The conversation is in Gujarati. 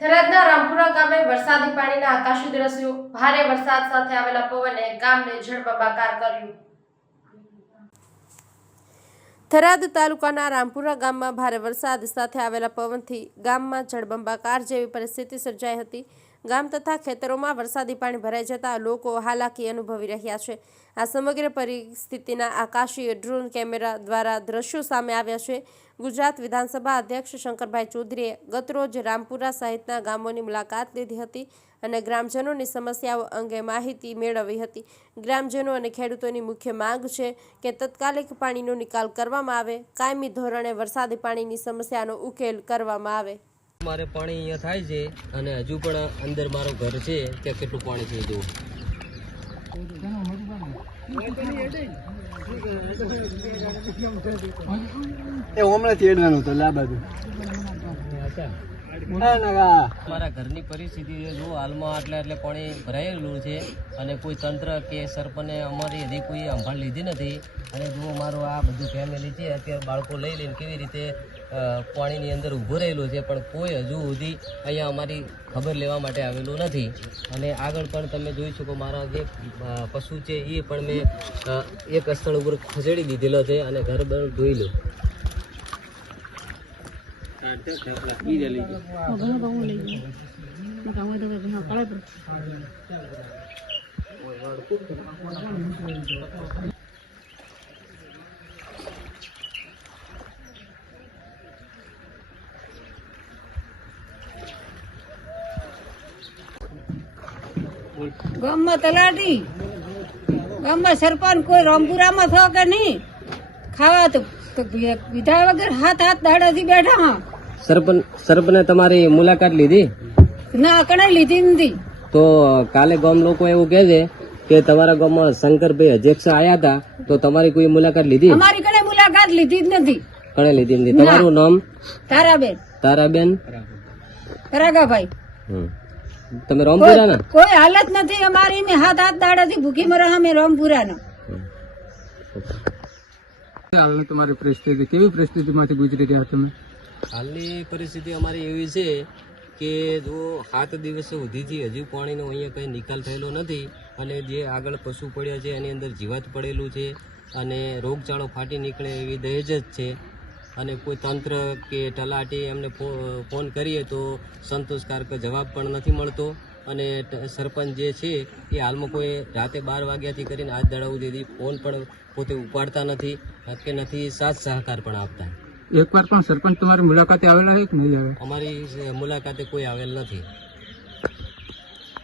થરાદના રામપુરા ગામે વરસાદી પાણીના આકાશી દ્રશ્યો, ભારે વરસાદ સાથે આવેલા પવને ગામને જળબંબાકાર કર્યું. થરાદ તાલુકાના રામપુરા ગામમાં ભારે વરસાદ સાથે આવેલા પવનથી ગામમાં જળબંબાકાર જેવી પરિસ્થિતિ સર્જાઈ હતી. ગામ તથા ખેતરોમાં વરસાદી પાણી ભરાઈ જતા લોકો હાલાકી અનુભવી રહ્યા છે. આ સમગ્ર પરિસ્થિતિના આકાશીય ડ્રોન કેમેરા દ્વારા દ્રશ્યો સામે આવ્યા છે. ગુજરાત વિધાનસભા અધ્યક્ષ શંકરભાઈ ચૌધરીએ ગતરોજ રામપુરા સહિતના ગામોની મુલાકાત લીધી હતી અને ગ્રામજનોની સમસ્યાઓ અંગે માહિતી મેળવી હતી. ગ્રામજનો અને ખેડૂતોની મુખ્ય માંગ છે કે તત્કાલિક પાણીનો નિકાલ કરવામાં આવે. કાયમી ધોરણે વરસાદી પાણીની સમસ્યાનો ઉકેલ કરવામાં આવે. મારે પાણી અહીંયા થાય છે અને હજુ પણ અંદર મારું ઘર છે ત્યાં કેટલું પાણી છે જુઓ એ હમણાંથી એડવાનું હતું લા બાજુ હા ના કા. મારા ઘરની પરિસ્થિતિ જો હાલમાં આટલા એટલે પાણી ભરાયેલું છે અને કોઈ તંત્ર કે સરપંચે અમારી હજી કોઈ સંભાળ લીધી નથી. અને જો મારું આ બધું ફેમિલી છે, અત્યારે બાળકો લઈ લઈને કેવી રીતે પાણીની અંદર ઊભો રહેલું છે, પણ કોઈ હજુ સુધી અહીંયા અમારી ખબર લેવા માટે આવેલું નથી. અને આગળ પણ તમે જોઈ શકો મારા જે પશુ છે, એ પણ મેં એક સ્થળ ઉપર ખસેડી દીધેલો છે અને ઘર બર ધોઈ લો ગામમાં તલાટી ગામમાં સરપંચ કોઈ રામપુરામાં થયો કે નહીં? ખાવા તો તો પીધા વગર હાથ હાથ દાડાથી બેઠા હા. સરપંચ સરપંચે તમારી મુલાકાત લીધી? ના કણે લીધી નથી. તો કાલે ગામ લોકો એવું કહે છે કે તમારા ગામમાં શંકરભાઈ અધ્યક્ષ આયા હતા તો તમારી કોઈ મુલાકાત લીધી? અમારી કણે મુલાકાત લીધી જ નથી. કણે લીધી નથી. તમારું નામ? તારાબેન. તારાબેન? રાગાભાઈ તમે રામપુરા ના કોઈ હાલત નથી. અમારી ને હાથ હાથ દાડાથી ભૂખી મરા અમે રામપુરાના. હાલની તમારી પરિસ્થિતિ કેવી પરિસ્થિતિમાંથી ગુજરી રહ્યા તમે? હાલની પરિસ્થિતિ અમારી એવી છે કે જો સાત દિવસ સુધીથી હજુ પાણીનો અહીંયા કંઈ નિકાલ થયેલો નથી અને જે આગળ પશુ પડ્યા છે એની અંદર જીવાત પડેલું છે અને રોગચાળો ફાટી નીકળે એવી દહેજ જ છે. અને કોઈ તંત્ર કે તલાટી એમને ફોન કરીએ તો સંતોષકારક જવાબ પણ નથી મળતો. અને સરપંચ જે છે એ હાલમાં કોઈ રાતે બાર વાગ્યાથી કરીને આજ દાડા દીધી ફોન પણ પોતે ઉપાડતા નથી કે નથી, સાથ સહકાર પણ આપતા. એકવાર પણ સરપંચ તમારી મુલાકાતે આવેલા છે કે નહીં આવે અમારી મુલાકાતે કોઈ આવેલ નથી.